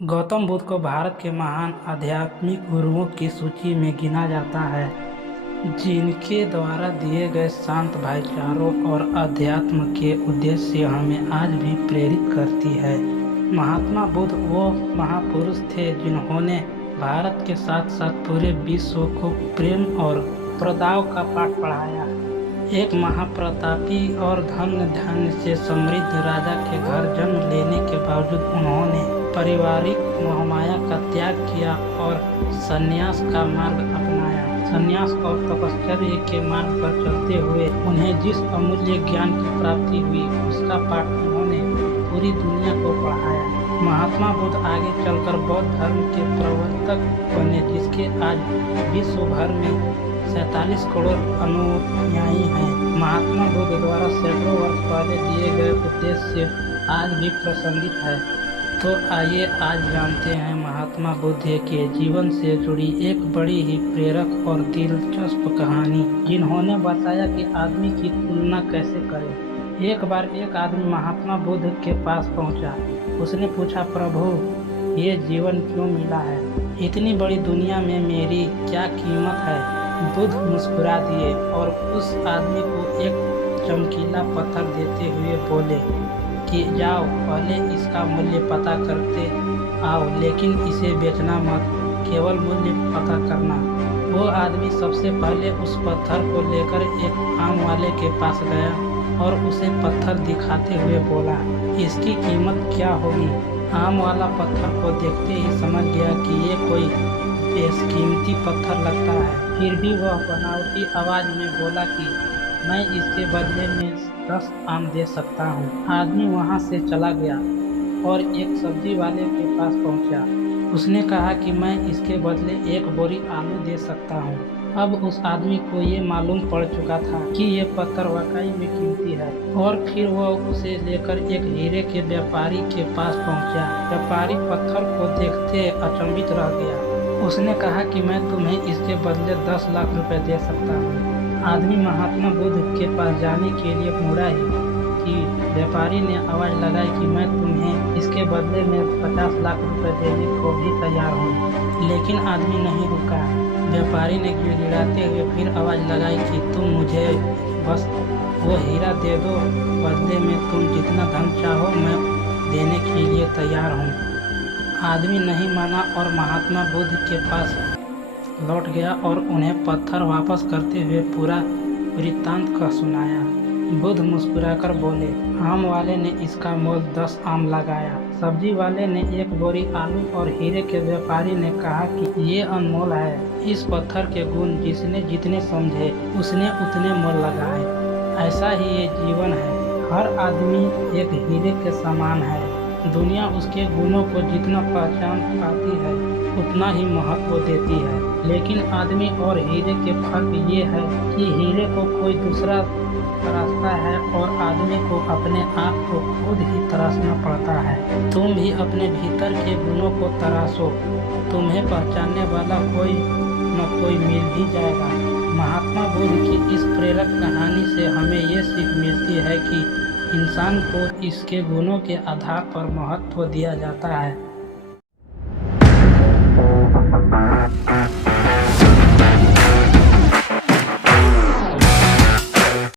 गौतम बुद्ध को भारत के महान आध्यात्मिक गुरुओं की सूची में गिना जाता है, जिनके द्वारा दिए गए शांत भाईचारों और अध्यात्म के उद्देश्य हमें आज भी प्रेरित करती है। महात्मा बुद्ध वो महापुरुष थे जिन्होंने भारत के साथ साथ पूरे विश्व को प्रेम और प्रदाव का पाठ पढ़ाया। एक महाप्रतापी और धन से समृद्ध राजा के घर जन्म लेने के बावजूद उन्होंने पारिवारिक मोहमाया का त्याग किया और संन्यास का मार्ग अपनाया। संन्यास और तपश्चर्या के मार्ग पर चलते हुए उन्हें जिस अमूल्य ज्ञान की प्राप्ति हुई उसका पाठ उन्होंने पूरी दुनिया को पढ़ाया। महात्मा बुद्ध आगे चलकर बौद्ध धर्म के प्रवर्तक बने, जिसके आज विश्व भर में 47 करोड़ अनुयायी हैं। महात्मा बुद्ध द्वारा सैकड़ों वर्ष पहले दिए गए उद्देश्य आज भी प्रासंगिक है। तो आइए आज जानते हैं महात्मा बुद्ध के जीवन से जुड़ी एक बड़ी ही प्रेरक और दिलचस्प कहानी, जिन्होंने बताया कि आदमी की तुलना कैसे करें। एक बार एक आदमी महात्मा बुद्ध के पास पहुंचा। उसने पूछा, प्रभु, ये जीवन क्यों मिला है? इतनी बड़ी दुनिया में मेरी क्या कीमत है? बुद्ध मुस्कुरा दिए और उस आदमी को एक चमकीला पत्थर देते हुए बोले कि जाओ, पहले इसका मूल्य पता करते आओ, लेकिन इसे बेचना मत, केवल मूल्य पता करना। वो आदमी सबसे पहले उस पत्थर को लेकर एक आम वाले के पास गया और उसे पत्थर दिखाते हुए बोला, इसकी कीमत क्या होगी? आम वाला पत्थर को देखते ही समझ गया कि ये कोई बेशकीमती पत्थर लगता है। फिर भी वह बनावटी आवाज में बोला कि मैं इसके बदले में 10 आम दे सकता हूँ। आदमी वहाँ से चला गया और एक सब्जी वाले के पास पहुँचा। उसने कहा कि मैं इसके बदले एक बोरी आलू दे सकता हूँ। अब उस आदमी को ये मालूम पड़ चुका था कि ये पत्थर वाकई में कीमती है, और फिर वह उसे लेकर एक हीरे के व्यापारी के पास पहुँचा। व्यापारी पत्थर को देखते अचंभित रह गया। उसने कहा कि मैं तुम्हें इसके बदले 10 लाख रुपए दे सकता हूँ। आदमी महात्मा बुद्ध के पास जाने के लिए मुड़ा ही कि व्यापारी ने आवाज़ लगाई कि मैं तुम्हें इसके बदले में 50 लाख रुपए देने को भी तैयार हूँ। लेकिन आदमी नहीं रुका। व्यापारी ने गिड़गिड़ाते हुए फिर आवाज़ लगाई कि तुम मुझे बस वो हीरा दे दो, बदले में तुम जितना धन चाहो मैं देने के लिए तैयार हूँ। आदमी नहीं माना और महात्मा बुद्ध के पास लौट गया और उन्हें पत्थर वापस करते हुए पूरा वृत्तांत का सुनाया। बुद्ध मुस्कुराकर बोले, आम वाले ने इसका मोल 10 आम लगाया, सब्जी वाले ने एक बोरी आलू और हीरे के व्यापारी ने कहा कि ये अनमोल है। इस पत्थर के गुण जिसने जितने समझे उसने उतने मोल लगाए। ऐसा ही ये जीवन है। हर आदमी एक हीरे के समान है। दुनिया उसके गुणों को जितना पहचान पाती है उतना ही महत्व देती है। लेकिन आदमी और हीरे के फर्क ये है कि हीरे को कोई दूसरा तराशता है और आदमी को अपने आप को खुद ही तराशना पड़ता है। तुम भी अपने भीतर के गुणों को तराशो, तुम्हें पहचानने वाला कोई न कोई मिल ही जाएगा। महात्मा बुद्ध की इस प्रेरक कहानी से हमें ये सीख मिलती है कि इंसान को इसके गुणों के आधार पर महत्व दिया जाता है।